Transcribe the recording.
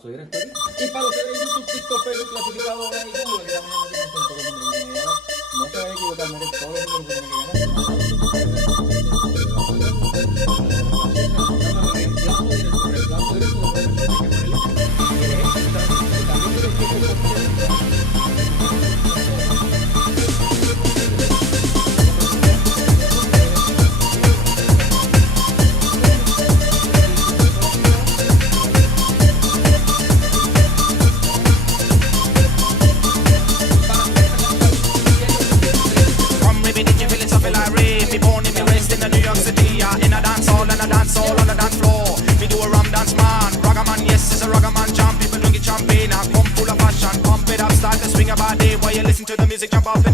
Soy director. Y para los que ven YouTube, TikTok, Facebook, clasificado y Google, que también nos dicen todo el mundo que ganar. No se va a equivocar, no eres todo el mundo que tiene que ganar. Swing a body while you listen to the music, jump off the